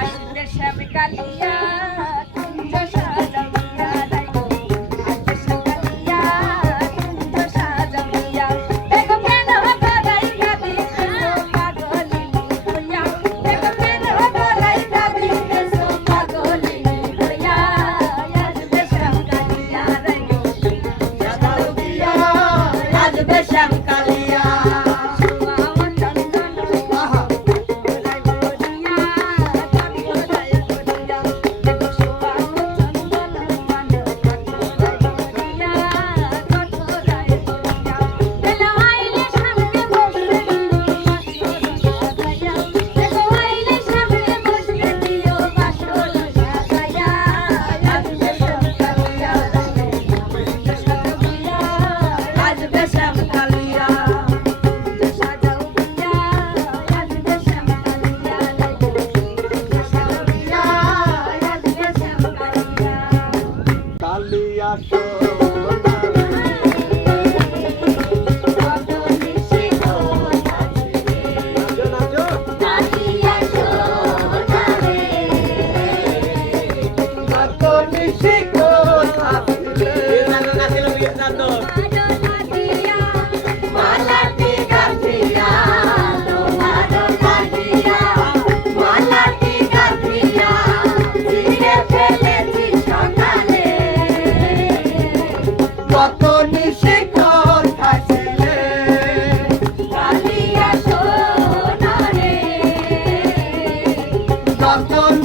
আসবে শ্যাম কালিয়া কুঞ্জ সাজাইয়া দেখো আসবে শ্যাম কালিয়া কুঞ্জ সাজাইয়া দেখো কেন গলাই কাঁদিতেছো পাগলিনী হইয়া দেখো কেন গলাই কাঁদিতেছো পাগলিনী হইয়া আসবে শ্যাম কালিয়া দেখো সাজাইয়া আসবে শ্যাম কালিয়া Doctor